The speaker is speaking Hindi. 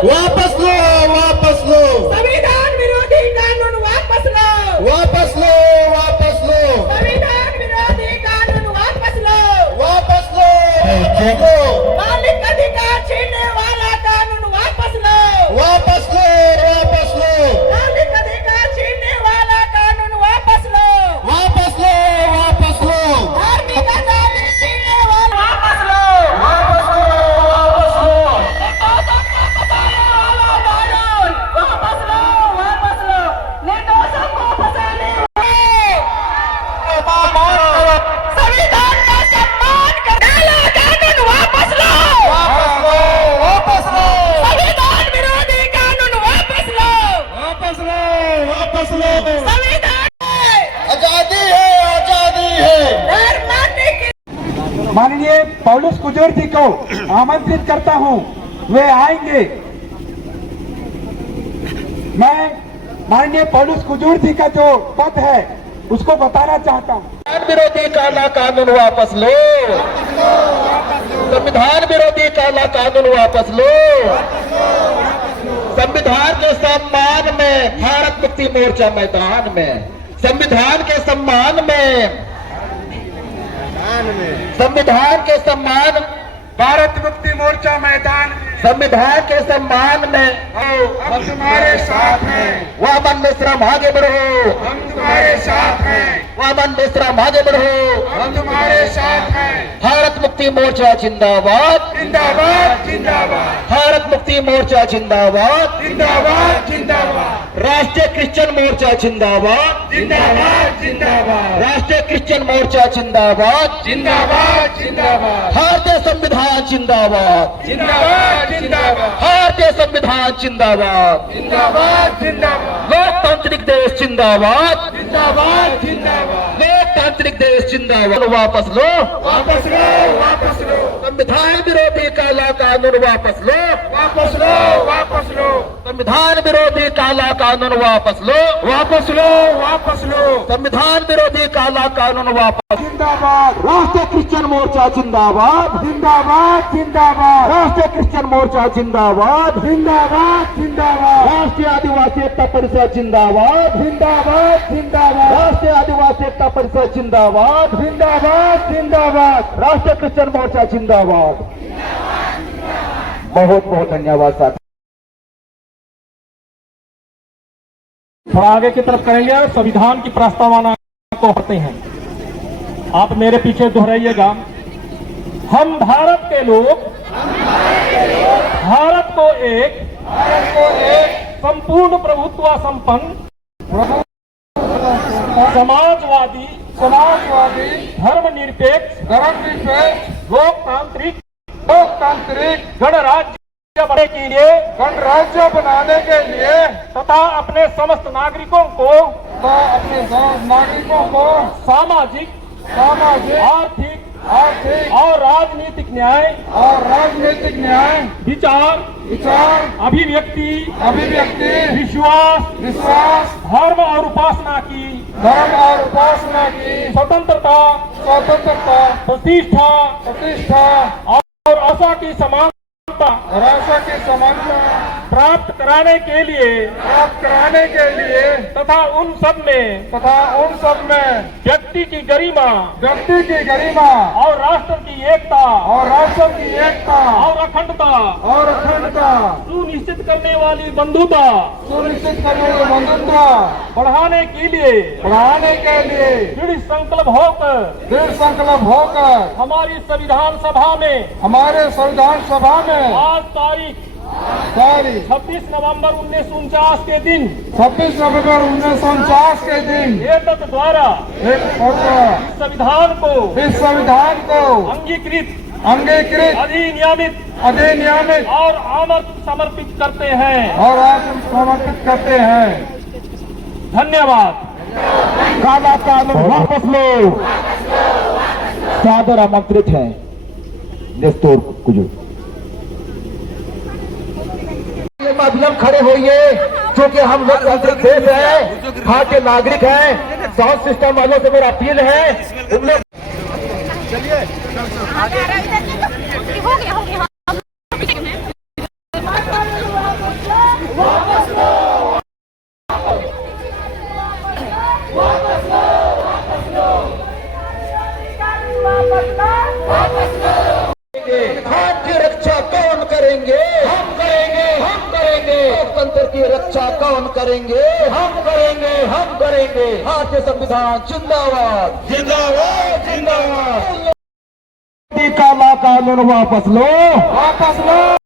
वापस लो, वापस लो, संविधान विरोधी कानून वापस लो, वापस लो, वापस लो, संविधान विरोधी कानून वापस लो, वापस लो, मौलिक अधिकार छीनने वाला कानून वापस लो, वापस लो, वापस लो, मौलिक अधिकार छीनने वाला कानून वापस लो, वापस लो, वापस लो, धार्मिक आजादी छीनने वाला वापस लो, वापस लो, वापस लो, वापस लो, वापस लो, निर्दोषों को फंसाने संविधान का सम्मान करने वाला कानून वापस लो, वापस लो, संविधान विरोधी कानून वापस लो, वापस लो, वापस लो, संविधान आजादी है, आजादी है। डर मानने की माननीय पौलुस कुजूर जी को आमंत्रित करता हूं, वे आएंगे। मैं माननीय पौलुस कुजूर जी का जो पद है उसको बताना चाहता हूं। संविधान विरोधी काला कानून वापस लो, संविधान विरोधी काला कानून वापस लो, संविधान के सम्मान में भारत मुक्ति मोर्चा मैदान में, संविधान के सम्मान में, संविधान के सम्मान, भारत मुक्ति मोर्चा मैदान में संविधान के सम्मान में हम तुम्हारे साथ हैं, वामन मिश्रम आगे बढ़ो, हम तुम्हारे साथ हैं, वामन मिश्रम आगे बढ़ो, हम तुम्हारे साथ हैं। भारत मुक्ति मोर्चा जिंदाबाद, जिंदाबाद जिंदाबाद भारत मुक्ति मोर्चा जिंदाबाद, जिंदाबाद जिंदाबाद राष्ट्रीय क्रिश्चियन मोर्चा जिंदाबाद, जिंदाबाद जिंदाबाद राष्ट्रीय क्रिश्चियन मोर्चा जिंदाबाद, जिंदाबाद जिंदाबाद भारतीय संविधान जिंदाबाद, जिंदाबाद जिंदाबाद भारतीय संविधान जिंदाबाद, जिंदाबाद जिंदाबाद लोकतांत्रिक देश जिंदाबाद, जिंदाबाद जिंदाबाद लोकतांत्रिक देश जिंदाबाद। वापस लो, वापस लो, वापस लो, संविधान विरोधी काला कानून वापस लो, वापस लो, वापस लो, संविधान विरोधी काला कानून वापस लो, वापस लो, वापस लो, संविधान विरोधी काला कानून वापस। जिंदाबाद राष्ट्रीय क्रिश्चियन मोर्चा जिंदाबाद, जिंदाबाद जिंदाबाद राष्ट्रीय क्रिश्चियन मोर्चा जिंदाबाद, जिंदाबाद जिंदाबाद राष्ट्रीय आदिवासी एकता परिषद जिंदाबाद, जिंदाबाद जिंदाबाद राष्ट्रीय आदिवासी एकता परिषद जिंदाबाद, जिंदाबाद जिंदाबाद राष्ट्रीय क्रिश्चियन मोर्चा जिंदाबाद। बहुत बहुत धन्यवाद साथी। थोड़ा आगे की तरफ करेंगे और संविधान की प्रस्तावना को पढ़ते हैं। आप मेरे पीछे दोहराइएगा। हम भारत के लोग भारत को एक संपूर्ण प्रभुत्व संपन्न समाजवादी धर्मनिरपेक्ष लोकतांत्रिक गणराज्य बनाने के लिए तथा अपने समस्त नागरिकों को सामाजिक आर्थिक और राजनीतिक न्याय विचार अभिव्यक्ति विश्वास धर्म और उपासना की स्वतंत्रता प्रतिष्ठा और आशा की समानता प्राप्त कराने के लिए तथा उन सब में व्यक्ति की गरिमा और राष्ट्र की एकता और अखंडता सुनिश्चित करने वाली बंधुता बढ़ाने के लिए दृढ़ संकल्प होकर हमारी संविधान सभा में आज तारीख 26 नवंबर 1949 के दिन एतत् द्वारा इस संविधान को अंगीकृत अंगीकृत अधिनियमित और आमर समर्पित करते हैं। और आत्म समर्पित करते हैं। धन्यवाद। काला कानून वापस लो। सादर आमंत्रित है नेस्तोर कुजूर। माध्यम खड़े होइए, क्योंकि हम लोकतांत्रिक देश है, भारतीय नागरिक है। साउंड सिस्टम वालों से मेरा अपील है, उन लोग हो गया भारत की रक्षा कौन करेंगे? हम करेंगे, हम करेंगे। लोकतंत्र की रक्षा कौन करेंगे? हम करेंगे, हम करेंगे। भारतीय संविधान जिंदाबाद, जिंदाबाद, जिंदाबाद। काला कानून वापस लो, वापस लो।